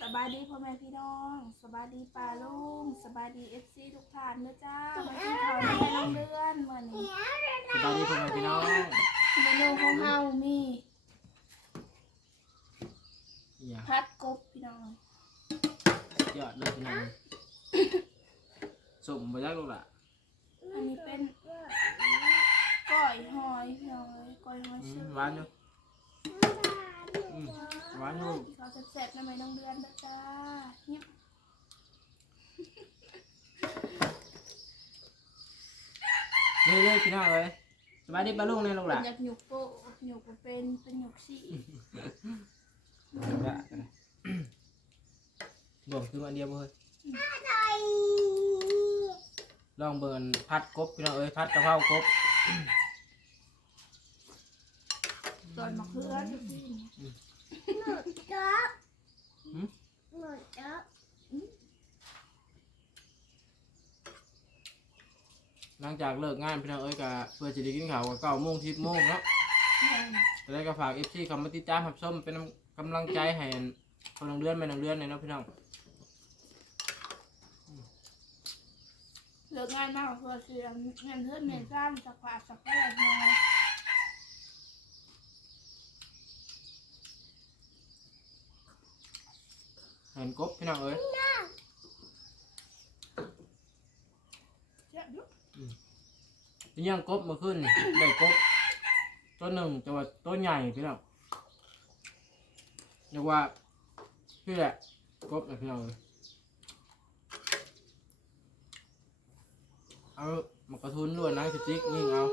สบายดีพ่อแม่พี่น้องสบายดีป้าลุงสบายดีเอฟซีทุกท่านเด้อจ้ามากินข้าวในโรงเรือนมื้อนี้สบายดีพ่อแม่พี่น้องเมนูของเฮามีอย่าพัดกบพี่น้องยอดเลยพี่น้องสุ่มไปยักลูกละอันนี้เป็นก้อยหอยพี่น้องเอ้ยก้อยหอยอืเชื่มอหวานอยู่อืม หวานอยู่ข้าวแซ่บๆในโรงเรือนเด้อจ้าเนี่ยนี่เลยพี่น้องเลยสบายดีปลาลุงเนี่ยลูกเป็ละนอยากหยุกโปะหยุกบ่เป็นเป็นหยุกสี่ละบ่มคือมันเดียวบ่เฮ้ยลองเบิ่งพัดกบพี่น้องเอ้ยพัดกะเพรากบตอนมะเขือจุดนี้ หืมหลังจากเลิกงานพี่น้องเอ้ยก็เพื่อจะได้กินข้าวก็เก้าโมงสิบโมงเนาะแม่นจะได้ก็ฝากเอฟซีคำมาติดตามรับชมเป็นกำลังใจให้คนลงเดือนไม่ลงเดือนเลยเนาะพี่น้องเลิกงานมากกว่าเพื่อเสียเงินเพื่อนเมซ่านสักบาทสักแปดน้อย เห็นกบพี่น้องเอ้ยเจ็บอยู่ที่ยังกบเมื่อคืนนี่ได้กบตัวหนึ่งแต่ว่าตัวใหญ่พี่น้องเรียกว่าพี่แหละกบนะพี่น้องเอ้ยเอามากระทุนด้วยนะสติ๊กยิงเอา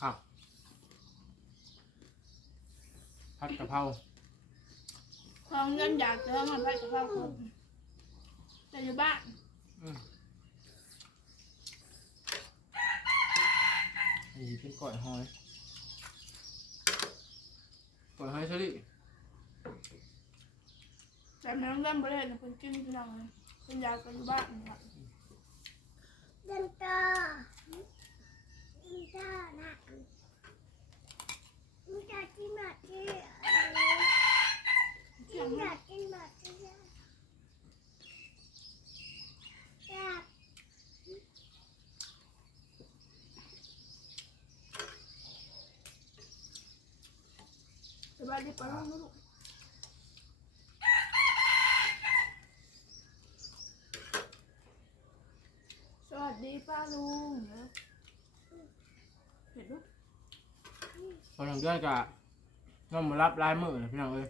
ผักผัดกะเพ ราความเงินอยากเจอมันไปกับเราคนจะอยู่บ้านอืมนี่เป็นก่อยหอยก่อยหอยเชอรี่แต่ไม่ต้องเล่นบริเวณเป็นกินพี่น้องเลยเป็นยาก็อยู่บ้านครับดันตาดันตานะมันจะกินแบบที่กินแบบกินแบบที่จะ สบายดีปะลูกนะลูกสวัสดีป้าลุงเนะเห็นลูกพอหลังเดือนกะน้องมารับลายมือนะพี่น้องเอ้ย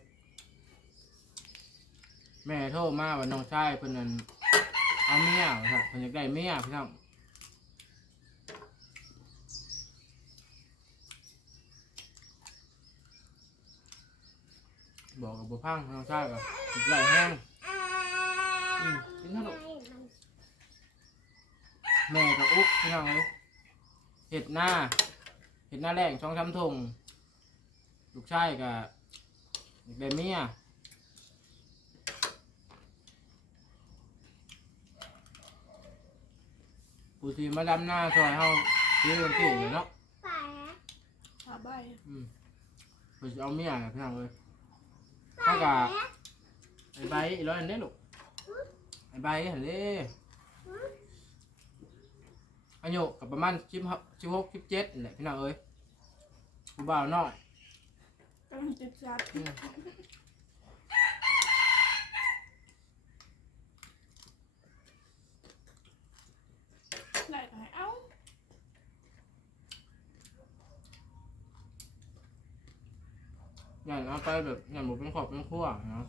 แม่โทรมาว่าน้องชายเพิ่นนั่นเอาเมียครับเพิ่นอยากได้เมียพี่น้อง บอกกับบ่พังน้องชายก็อยากได้แห้งอืมกินขนมแม่กับอุ๊กพี่น้องเอ้ยเห็ดหน้า เห็ดหน้าแรงช่องช้ำทงลูกชายกับเดเมียปูทีมาดำหน้าซอยเฮาซื้อกันเก่งเลยเนาะ ป่า ขาใบ อืมเพิ่นสิเอาเมียน่ะพี่น้องเอ้ย ป่าไอ้ใบอีร้อยอันเด้ลูกไอ้ใบอันเด้อายุกับประมาณสิบสิบหกสิบเจ็ดนี่แหละพี่น้องเอ้ยผู้บ่าวน้อย กำลังติดจัดอืม ได้ก็ให้เอ้า อย่างเอาไปแบบอย่างหมูเป็นขอบเป็นขั้วเนาะ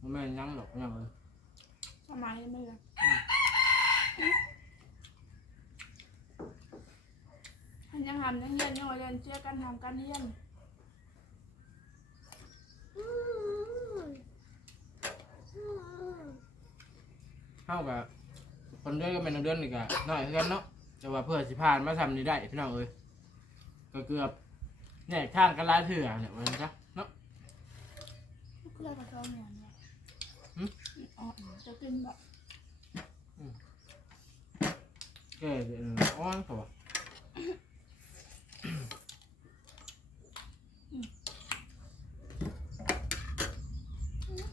มันไม่นยังหรอกอย่างเลยทำไมไม่เลยอันยังทำยังเรียนยังเรียนเชื่อกันทำกันเรียนอืมอืมเท่ากับคนเดือนก็เป็นเดือนอีกอะน้อยคือกันเนาะแต่ว่าเพื่อสิผ่านมาทำนี้ได้พี่น้องเอ้ยก็เกือบ แยกข้างกันหลายเถื่อเนี่ยวันจ้ะเนาะเพื่อนกับเขาเหมือนเนี่ยแอ๋อจะกินแบบแก่เดี๋ยวอ้อนเขาวะ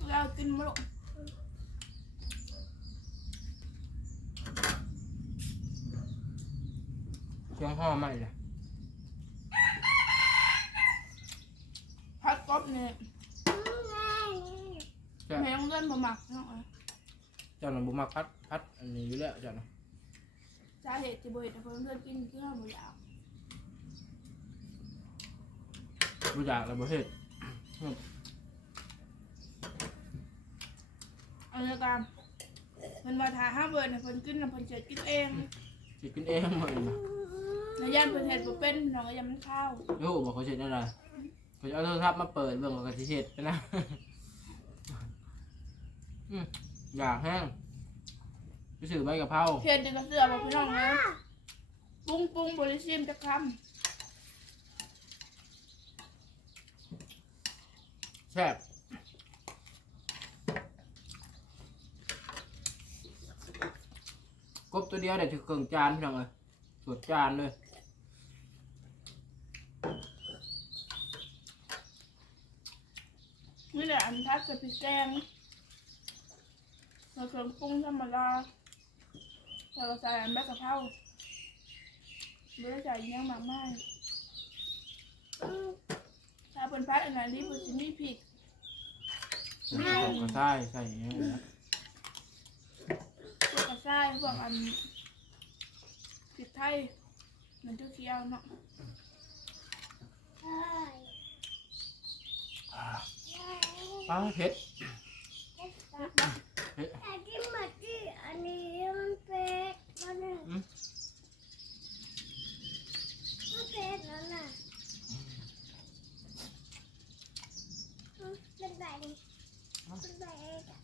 เรากินมาลูกเชียงห่อใหม่เลย พัดก๊อบ เนี่ยเจ้าแม่ต้องเลื่อนมาหมักเนาะเจ้าหน่ะบุมาพัดพัดอันนี้อยู่แล้วเจ้าหน่ะสาเหตุที่บ่เห็นแต่เพิ่นเลื่อนกินคือเฮาบ่อยากบุอยากแล้วบุเฮ็ดเอาเลยกันมันมาทาห้าเบิร์นเพิ่นกินน่ะเพิ่นจะกินเองสิกินเองหมดเลยนะแล้วย่านเพิ่นเฮ็ดบ่เป็นน้องก็ยังมันข้าวโย่บอกเขาเช็ดอะไร เขาจะเอาโทรศัพท์มาเปิดเบิ่งเขาก็สิเช็ดไปนะอืมอยากแห้งไปซื้อใบกะเพราเฮ็ดนี่ก็เสือบ่พี่น้องนะปรุงปรุงบ่ได้ชิมจักคำแซ่บกบตัวเดียวได้ถึงเกิงจานพี่น้องเลยสวดจานเลย นี่แห ละอันทัดกับพริกแกงแล้วเครื่องปรุงธรรมดาแล้วก็ใส่อันแม่กะเพราบ่ได้ใส่อิหยังมากมายถ้าเพิ่นพัดอันนั้นนี่เพิ่นสิมีพริกใส่กระกระซ้ายใส่อย่างเงี้ยนะพวกกระชายพวกอันพริกไทยมันเขียวๆเนาะ ปลาเผ็ดเผ็ดแต่ที่มาที่อันนี้มันเป็ดมันเนี่ยอืมมันเป็ดนั่นน่ะอืมเป็นแบบนี้เป็นแบบนี้อะ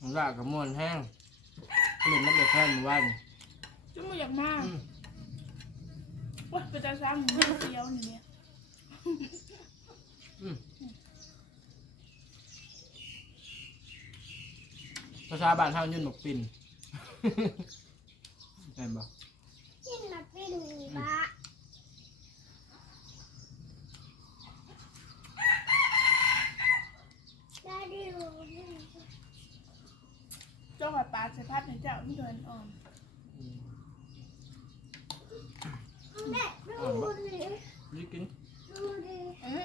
มันลากกับมวนแห้งกลิ่นมันจะแค่นหมู่บ้านนี่จุ่มบ่อยากมากอืม ว่าเป็นตาซังหมูเดียวนี่เนี่ยภาษาบ้านเฮายุ่นหมกปิ่นเห็นบ่ที่มาเป็นบะได้ดิวเจ้ากับปลาใส่พัดในเจ้าที่เดินอ่อน อืมแม่ดูดินี่กินดูดิเอ๊ะ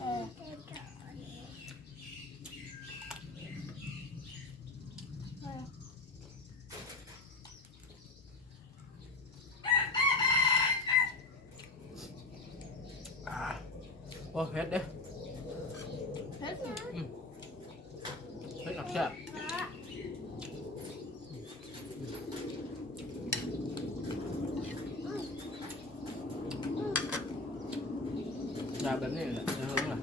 เออเด็กจ๋าเนี่ยเออโอ้เผ็ดเด้เฮ็ดสิเผ็ดหนักแซ่บ แบบนี้แหละจะเฮิงล่ะ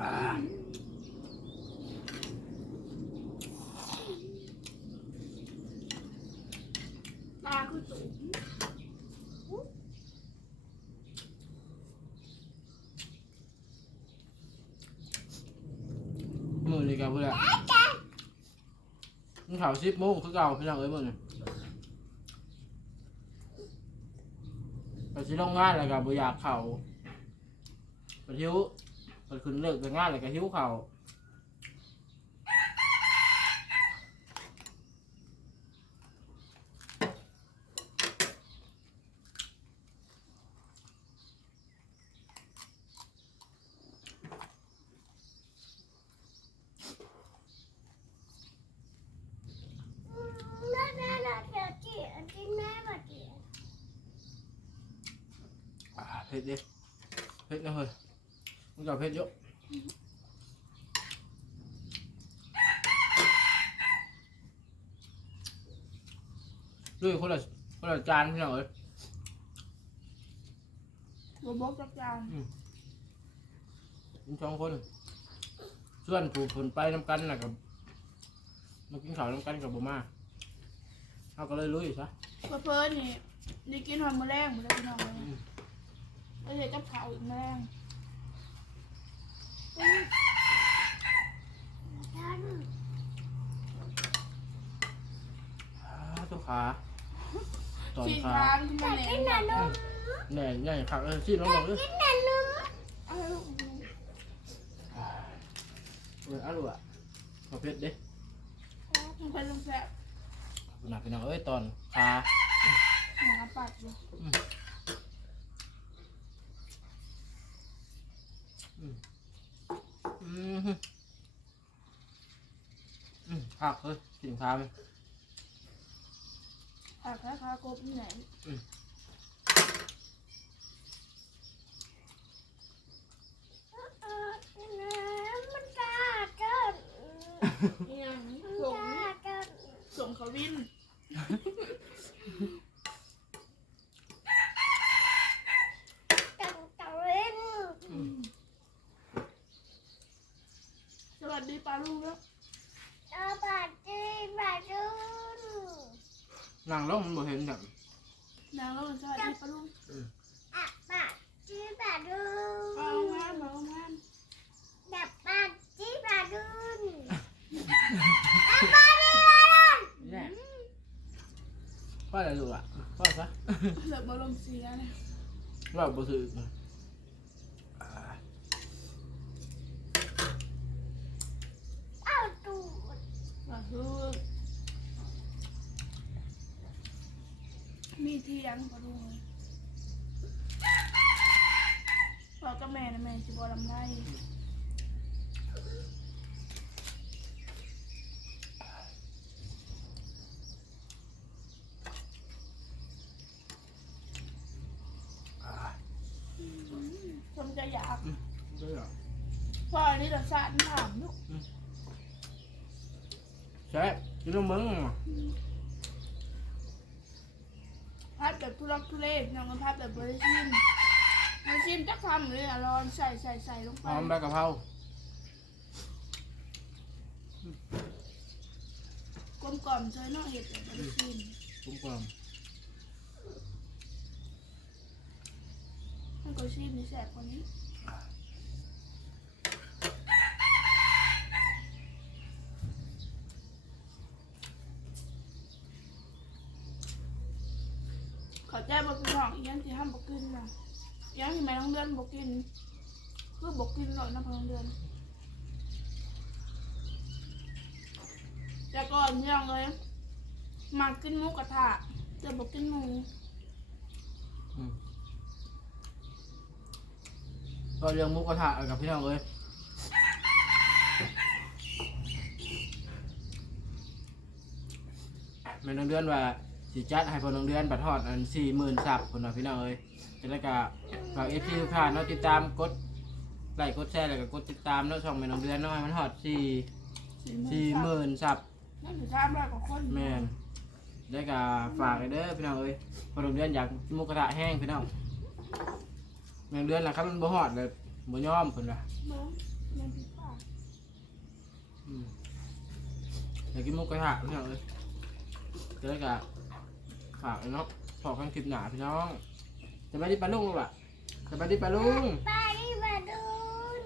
อ่าตาคือสูงมือนี่กับเพื่อน มันข่าวสิบโมงคือเก่าพี่น้องเอ้ยมือนี่ไปสิลงงานอะไรกับบุอยากเข่าไปหิวไปขึ้นเลิกไปงานอะไรกับหิวเข่าน่าน่าเดี๋ยวจีอันที่แม่มาจี อ่า เผ็ดดิเผ็ดนะเฮ้ยมึงกับเผ็ดเยอะด้วยคนละคนละจานพี่น้องเอ้ยบัวบกจักจานมีสองคนส่วนผู้ผลไปน้ำกันนะกับมากินข้าวน้ำกันกับบ่มาเขาก็เลยรู้อยู่ซะเพื่อเพื่อนนี่ได้กินหอมมะแรงหมดเลยพี่น้องเลย แล้วเดี๋ยวกับข้าวอีกมะแรงฉันอ่าตัวขาตอนชิ้นขาทางที่อมัยานกแหนกินมแต่นมแหน่ใหญ่ขักเออชี้น้องบอกเลยกินแต่นมเอาให้ลูกเออเอาลูกอะขอเพชรเด้มันเป็นลูกแซ่บขอบคุณนะพี่น้องเอ้ยตอนขา หนูปัดอยู่ อืมอืมผักเฮ้ยสินค้าไหมผักแค่ขากบที่ไหนเออน้ำมันตาเกิน นี่ยัง มัน ส่ง ตาเกิน ส่งเขาวิน จังตะเวน สวัสดีปลาลูกแล้ว ตาบาดจีบาดจุน นั่งลงมันบ่เห็นแบบ นางแล้วสวัสดีปลาลูก อะบาดจีบาดจุ ปลาเอางาน น ปลาเอางาน ดับบาดจีบาดจุน แน่พ่ออะไรลูกอะพ่อซะ เห ลือบอลมเสียเนี่ยว่าบ่ถือเอาตูดก็คือมีเทียงปลาลูกเลยพอกับแม่นะแม่จะบอลำไร คนจะอยาก ได้เหรอ พออันนี้เราสานถามลูก ใช่กินนมมึงพัดแบบทุลักทุเลน้องก็พัดแบบบริชิมบริชิมจักทำเลยอะร้อนใส่ใส่ใส่ลงไปหอมใบกะเพรากลมกล่อมเชยเนาะเห็ดแบบบริชิมกลมกล่อมมันก็ชิมนี่แสบกว่านี้ ใจบอกพี่น้องอีหยังที่ห้ามบอกกินนะอีหยังที่แม่น้องเดือนบอกกิน คือบอกกินหน่อยนะพ่อน้องเดือน แต่ก่อนพี่องเลยมากินหมูกระทะแต่บอกกินหมูอืมก็เรื่องมุกกระทะกับพี่น้องเลยแม่น้องเดือนว่า สิจัดให้พอน้องเดือนบัตรทอดอันสี่หมื่นซับคนน่ะพี่น้องเอ้ยจะได้กะฝากเอฟซีทุกท่านเนาะติดตามกดไลค์กดแชร์แล้วก็กดติดตามเนาะช่องแม่น้องเดือนเนาะให้มันทอดสี่สี่หมื่นซับนั่นคือสามร้อยกว่าคนแม่นได้กะฝากให้เด้อพี่น้องเอ้ยพอน้องเดือนอยากหมุกกระทะแห้งพี่น้องแม่น้องเดือนล่ะครับมันบ่ฮอดเลยบ่ยอมเพิ่นว่าเบิ้งยังผิดพลาดอืมอยากกินหมุกกระทะพี่น้องเอ้ยจะได้กะ ฝากไอ้เนาะพอกันคลิปหนาพี่น้องสบายดีปะลุงลูกล่ะสบายดีปะลุง ไปบาดจุง